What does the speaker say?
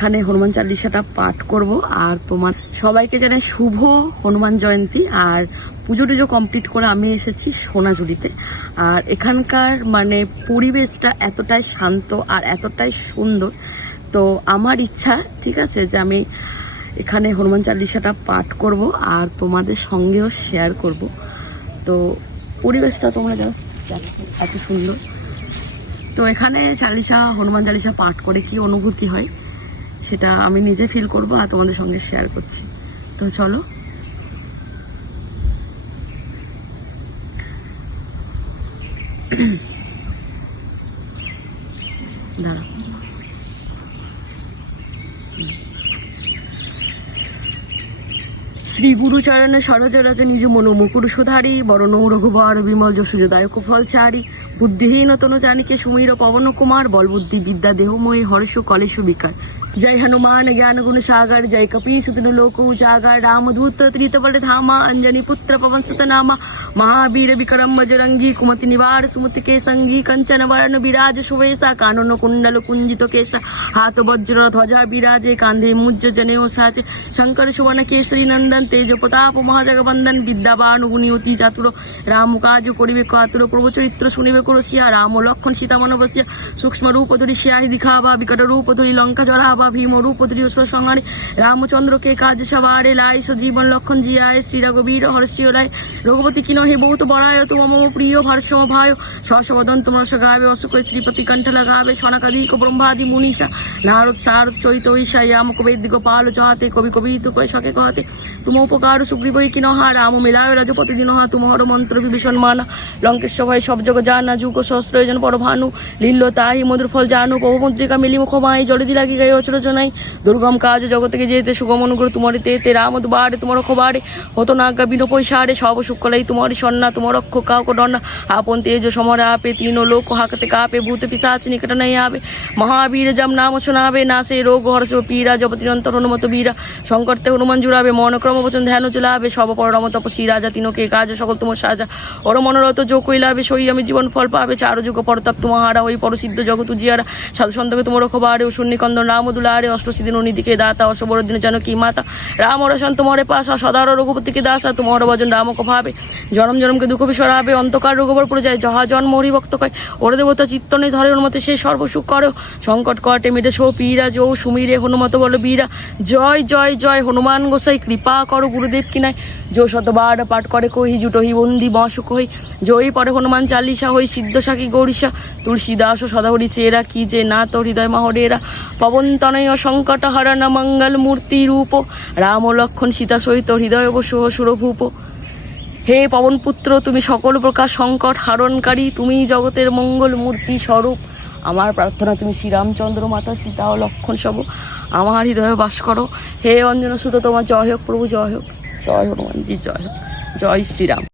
এখানে হনুমান চালিসাটা পাঠ করব আর তোমার সবাইকে জানাই শুভ হনুমান জয়ন্তী। আর পুজো টুজো কমপ্লিট করে আমি এসেছি সোনাঝুরিতে। আর এখানকার মানে পরিবেশটা এতটাই শান্ত আর এতটাই সুন্দর, তো আমার ইচ্ছা ঠিক আছে যে আমি এখানে হনুমান চালিসাটা পাঠ করব আর তোমাদের সঙ্গেও শেয়ার করব। তো পরিবেশটা তোমরা জাস্ট দেখো এত সুন্দর। তো এখানে হনুমান চালিসা পাঠ করে কি অনুভূতি হয় সেটা আমি নিজে ফিল করব আর তোমাদের সঙ্গে শেয়ার করছি। তো চলো দাঁড়া। শ্রী গুরুচরণ সরজরজ নিজ মনো মুকুর সুধারী বরণ রঘুবর বিমল যশুদায়ক ফল চারি বুদ্ধিহীন তনু জানিকে সুমির পবন কুমার বল বুদ্ধি বিদ্যা দেহময়ী হর্ষ কলেশু বিকার। जय हनुमान ज्ञान गुण सागर जय कपीस तिनु लोक उजागर रामदूत त्रित बल धामा अंजनी पुत्र पवन सुत नामा महावीर विक्रम बजरंगी कुमति निवार सुमति के संगी कंचन वर्ण विराज सुवेशा कानन कुंडल कुंजित केशा हाथ वज्र ध्वजा विराजे कांधे मुज्ज जनेऊ साचे शंकर सुवन केसरी नंदन तेज प्रताप महाजगवंदन विद्यावान गुणी अति चातुर राम काज करिबे कातुर प्रभु चरित्र शुनिबे करसिया राम लक्ष्मण सीता मन बसिया सूक्ष्म रूप धरि सियाहि दिखावा विकट रूप धरि लंका जरा भीम रूप संहारे रामचंद्र के काज सवारे लाई जीवन लक्षण जियाए श्री रघुवीर हर्षिय राय रघुपति की नहे बहुत बड़ाय तुम मम प्रिय भर्षम भाय सहसवदन तुम गावे अशोक श्रीपति कंठ लगावे सनकादिक ब्रह्मादि मुनीषा नारद सारद सहित ईशा यामक वेद गोपाल चाहते कवि कवि तो कह सके कहते तुम उपकार सुग्रीव की नहा राम मिलाय रजपति दिनहा तुम्हार मंत्र विभीषण माना लंकेश्वर भय सब जग जाना जुग सहस्र जन पर भानु लील्लो ताहि मधुर फल जानू पवमुद्रिका मिली मुख माई जलधि লাগি গায়ে অচল নাই দুর্গম কাজ জগতে যেতে সুগম অনুগ্রহ তোমার তেতে রাম দুবারে তোমার খোবারে হতো না বিনো পয়সারে সব সুকলাই তোমার সন্না তোমার রক্ষ কাউকে ডর না আপন তেজ সমরে আপে তিন লোক হাকতে কাপে ভূত পিসাচ নিকট নাই আবে মহাবীর জম নাম শোনাবে না সে রোগ হর্ষ পীরা জপতি অন্তর হনুমত বীরা সংকর্তে হনুমান জুড়াবে মন ক্রম বচন ধ্যান চলাবে সব পরম তপসী রাজা তিনকে কাজ সকল তোমার সাজা ওর মনোরথ যো কইলাবে সই আমি জীবন ফল পাবে চার যুগ পরতাপ তোমাহারা ওই পরসিদ্ধ জগৎ জিয়ারা সাধু সন্তকে তোমার খোবারে ও শূন্যকন্দন রাম দুলারে অষ্টসিদিন নিধিকে দাতা অষ্টবর দিন জানকী মাতা রাম রসন তোমারে পাশা সদার রঘুপতি के दासा तुम्हार भजन राम को भावे जन्म जन्म के दुख बिसरावे अंतकार रघुबर पुर जाए जहा जन्म हरि भक्त कय ओर देवता चित्त नहीं धरे हनुमते से सर्वसुख करो संकट कटे मिटे सो पीरा जो सुमिरे हनुमत बल बीरा जय जय जय हनुमान गोसाई कृपा करो गुरुदेव की नाय जो शतबार पाठ करे कही जुटही बंदी बासुक हई जय परे हनुमान चालीसा हई सिद्ध साखी गौरीशा तुलसीदास सदाहरि चेरा की जे ना तो हृदय महरेरा पवन तनय संकट हरण मंगल मूर्ति रूप राम लक्ष्मण सीता सहित हृदय बसु सुरभूप हे पवन पुत्र তুমি সকল প্রকার সংকট হারণকারী তুমি জগতের মঙ্গল মূর্তি স্বরূপ আমার প্রার্থনা তুমি শ্রীরামচন্দ্র মাতা সীতা ও লক্ষ্মণ সব আমার হৃদয়ে বাস করো হে অঞ্জন সুত তোমার জয় হোক প্রভু জয় হোক জয় হনুমানজি জয় হোক জয় শ্রীরাম।